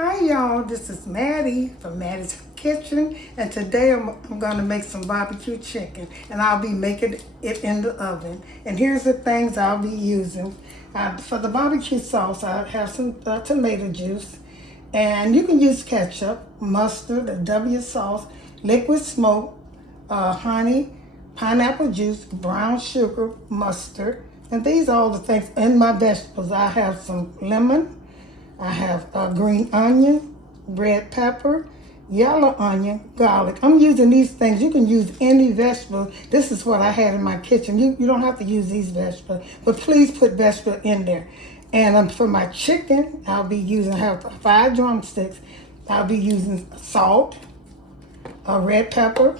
Hi y'all, this is Mattie from Mattie's Kitchen, and today I'm going to make some barbecue chicken, and I'll be making it in the oven. And here's the things I'll be using. For the barbecue sauce, I have some tomato juice, and you can use ketchup, mustard, the W sauce, liquid smoke, honey, pineapple juice, brown sugar, mustard, and these are all the things. In my vegetables, I have some lemon, I have green onion, red pepper, yellow onion, garlic. I'm using these things. You can use any vegetable. This is what I had in my kitchen. You don't have to use these vegetables, but please put vegetable in there. And for my chicken, I have 5 drumsticks. I'll be using salt, red pepper,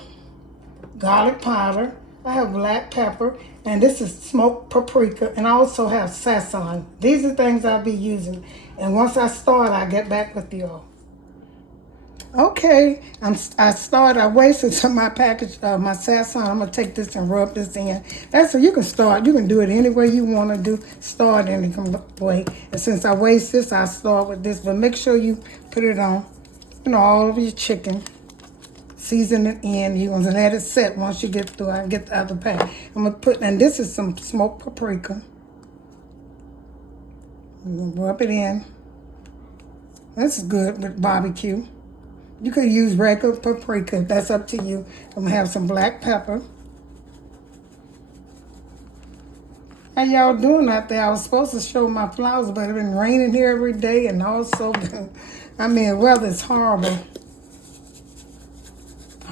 garlic powder. I have black pepper, and this is smoked paprika, and I also have sazon. These are things I'll be using. And once I start, I'll get back with you all. Okay, I wasted some of my package, my sazon. I'm gonna take this and rub this in. That's so you can start. You can do it any way you want to do. Start any way. And since I waste this, I start with this. But make sure you put it on, all of your chicken. Season it in. You're gonna let it set. Once you get through, I get the other pack. I'm gonna put, and this is some smoked paprika. I'm gonna rub it in. This is good with barbecue. You could use regular paprika. That's up to you. I'm gonna have some black pepper. How y'all doing out there? I was supposed to show my flowers, but it's been raining here every day, and also, the weather is horrible.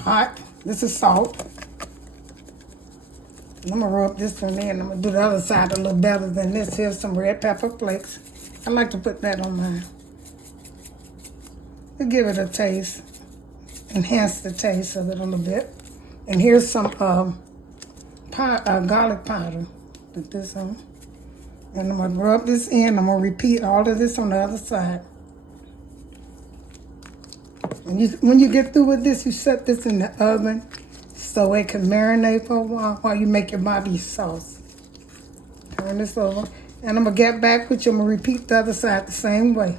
Hot. This is salt. And I'm gonna rub this one in. I'm gonna do the other side a little better than this. Here's some red pepper flakes. I like to put that on mine. To give it a taste. Enhance the taste of it a little bit. And here's some garlic powder. Put this on. And I'm gonna rub this in. I'm gonna repeat all of this on the other side. When you get through with this, you set this in the oven so it can marinate for a while you make your barbecue sauce. Turn this over. And I'm going to get back with you. I'm going to repeat the other side the same way.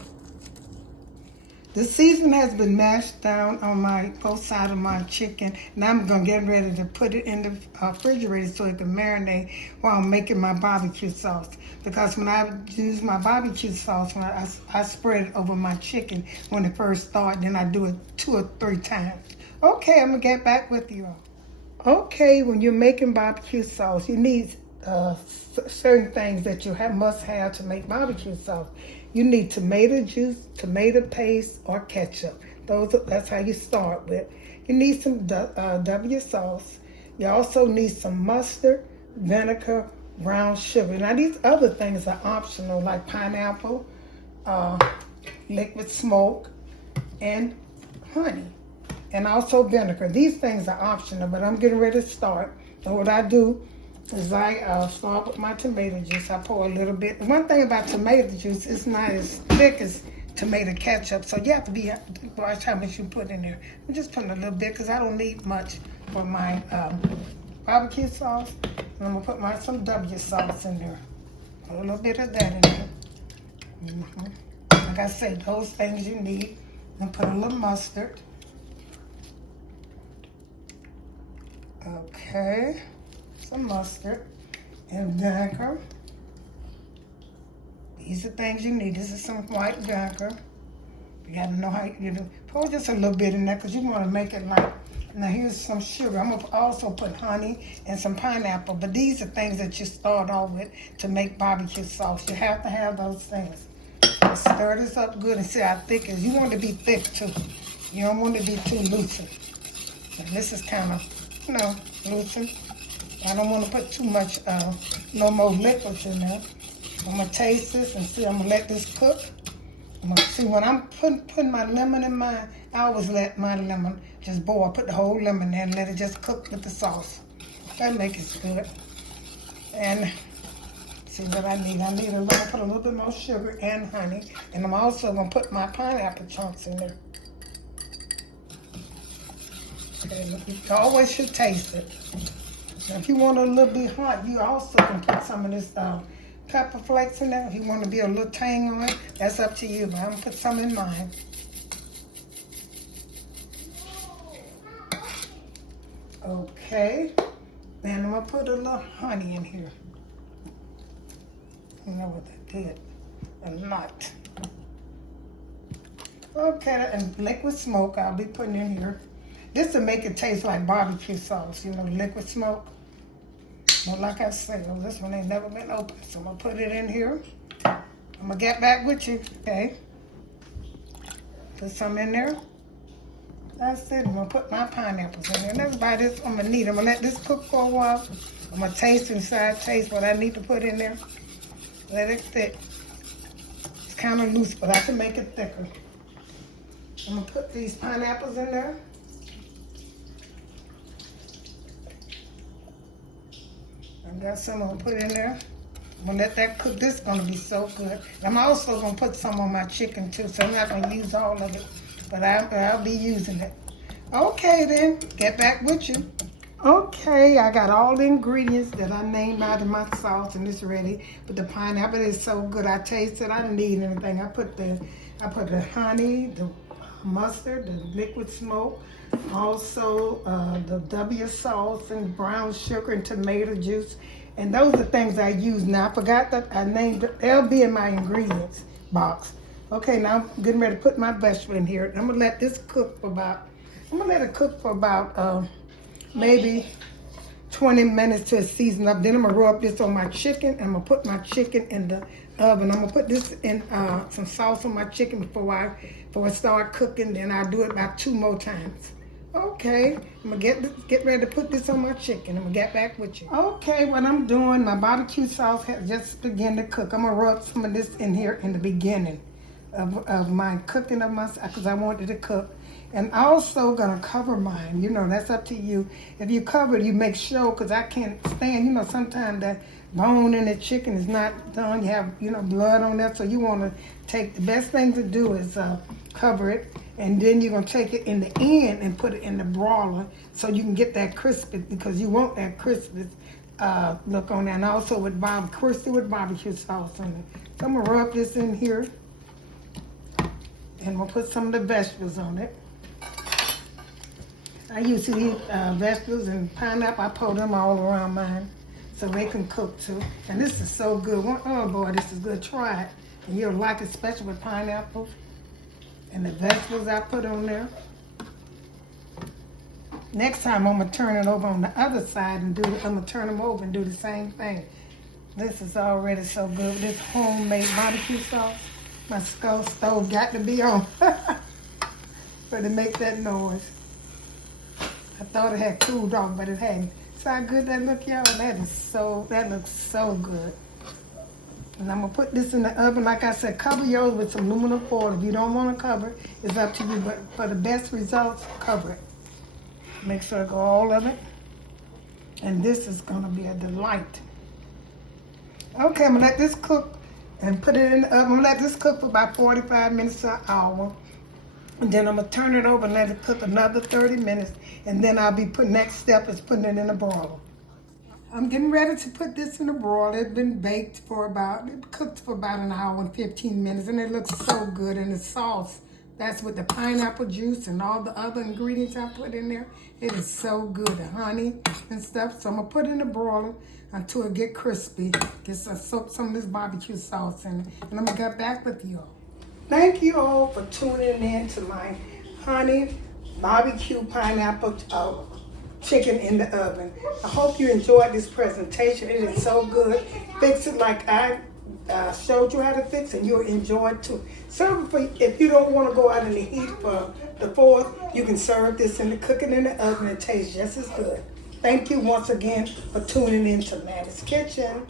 The seasoning has been mashed down on both sides of my chicken. Now I'm going to get ready to put it in the refrigerator so it can marinate while I'm making my barbecue sauce. Because when I use my barbecue sauce, I spread it over my chicken when it first starts, then I do it 2 or 3 times. Okay, I'm going to get back with you all. Okay, when you're making barbecue sauce, you need certain things that you must have to make barbecue sauce. You need tomato juice, tomato paste, or ketchup. That's how you start with. You need some W sauce. You also need some mustard, vinegar, brown sugar. Now these other things are optional, like pineapple, liquid smoke, and honey, and also vinegar. These things are optional, but I'm getting ready to start. So what I do is I start with my tomato juice. I pour a little bit. One thing about tomato juice, it's not as thick as tomato ketchup, so you have to watch how much you put in there. I'm just putting a little bit because I don't need much for my barbecue sauce. And I'm going to put some W sauce in there. Put a little bit of that in there. Like I said, those things you need. And put a little mustard. Okay. Some mustard and vinegar. These are things you need. This is some white vinegar. You gotta know how you do. Pour just a little bit in there because you want to make it like. Now here's some sugar. I'm gonna also put honey and some pineapple. But these are things that you start off with to make barbecue sauce. You have to have those things. So stir this up good and see how thick it is. You want it to be thick too. You don't want it to be too loose. And this is kind of, loosen. I don't want to put too much, no more liquids in there. I'm going to taste this and see. I'm going to let this cook. I'm going to see when I'm putting my lemon in mine, I always let my lemon just boil. Put the whole lemon in and let it just cook with the sauce. That makes it good. And see what I need. I'm going to put a little bit more sugar and honey. And I'm also going to put my pineapple chunks in there. Okay, you always should taste it. Now, if you want it a little bit hot, you also can put some of this pepper flakes in there. If you want to be a little tang on it, that's up to you. But I'm going to put some in mine. Okay. Then I'm gonna put a little honey in here. You know what that did? A lot. Okay, and liquid smoke I'll be putting in here. This will make it taste like barbecue sauce, you know, liquid smoke. But like I said, this one ain't never been opened, so I'm gonna put it in here. I'm gonna get back with you, okay? Put some in there. That's it. I'm gonna put my pineapples in there. And that's about this I'm gonna need. I'm gonna let this cook for a while. I'm gonna taste inside, taste what I need to put in there. Let it sit. It's kind of loose, but I can make it thicker. I'm gonna put these pineapples in there. I got some I'm gonna put in there. I'm gonna let that cook. This is gonna be so good. I'm also gonna put some on my chicken too, so I'm not gonna use all of it, but I'll be using it. Okay then, get back with you. Okay, I got all the ingredients that I named out of my sauce and it's ready. But the pineapple is so good. I tasted. I didn't need anything. I put the honey, the mustard, the liquid smoke, also the W sauce and brown sugar and tomato juice. And those are the things I use. Now I forgot that I named it. They'll be in my ingredients box. Okay, now I'm getting ready to put my vegetable in here. I'm gonna let this cook for about. I'm gonna let it cook for about maybe 20 minutes to season up. Then I'm gonna rub this on my chicken. And I'm gonna put my chicken in the oven. I'm gonna put this in some sauce on my chicken before it start cooking. Then I'll do it about 2 more times. Okay, I'm gonna get ready to put this on my chicken. I'm gonna get back with you. Okay, what I'm doing, my barbecue sauce has just begun to cook. I'm gonna rub some of this in here in the beginning of my cooking of my, because I wanted to cook. And also gonna cover mine. You know, that's up to you. If you cover it, you make sure, because I can't stand, you know, sometimes that bone in the chicken is not done. You have, you know, blood on that. So you wanna take, the best thing to do is cover it. And then you're gonna take it in the end and put it in the broiler so you can get that crispy, because you want that crispy look on that. And also with crispy with barbecue sauce on it. So I'm gonna rub this in here. And we'll put some of the vegetables on it. I usually eat vegetables and pineapple. I pour them all around mine so they can cook too. And this is so good. Oh boy, this is good. Try it. And you'll like it, especially with pineapples and the vegetables I put on there. Next time I'm gonna turn it over on the other side and I'm gonna turn them over and do the same thing. This is already so good. This homemade barbecue sauce. My stove got to be on for to make that noise. I thought it had cooled off, but it hadn't. See how good that look, y'all? That looks so good. And I'm gonna put this in the oven. Like I said, cover yours with some aluminum foil. If you don't want to cover it, it's up to you. But for the best results, cover it. Make sure I go all of it. And this is gonna be a delight. Okay, I'm gonna let this cook and put it in the oven. I'm gonna let this cook for about 45 minutes to an hour. And then I'm gonna turn it over and let it cook another 30 minutes. And then I'll be next step is putting it in the broiler. I'm getting ready to put this in the broiler. It's been baked for it cooked for about an hour and 15 minutes. And it looks so good. And the sauce, that's with the pineapple juice and all the other ingredients I put in there. It is so good, the honey and stuff. So I'm gonna put it in the broiler until it get crispy. Get some of this barbecue sauce in it. And I'm gonna get back with you all. Thank you all for tuning in to my honey barbecue pineapple chicken in the oven. I hope you enjoyed this presentation. It is so good. Fix it like I showed you how to fix it, and you'll enjoy it too. Serve it for, if you don't want to go out in the heat for the 4th, you can serve this and cook it in the oven. It tastes just as good. Thank you once again for tuning in to Mattie's Kitchen.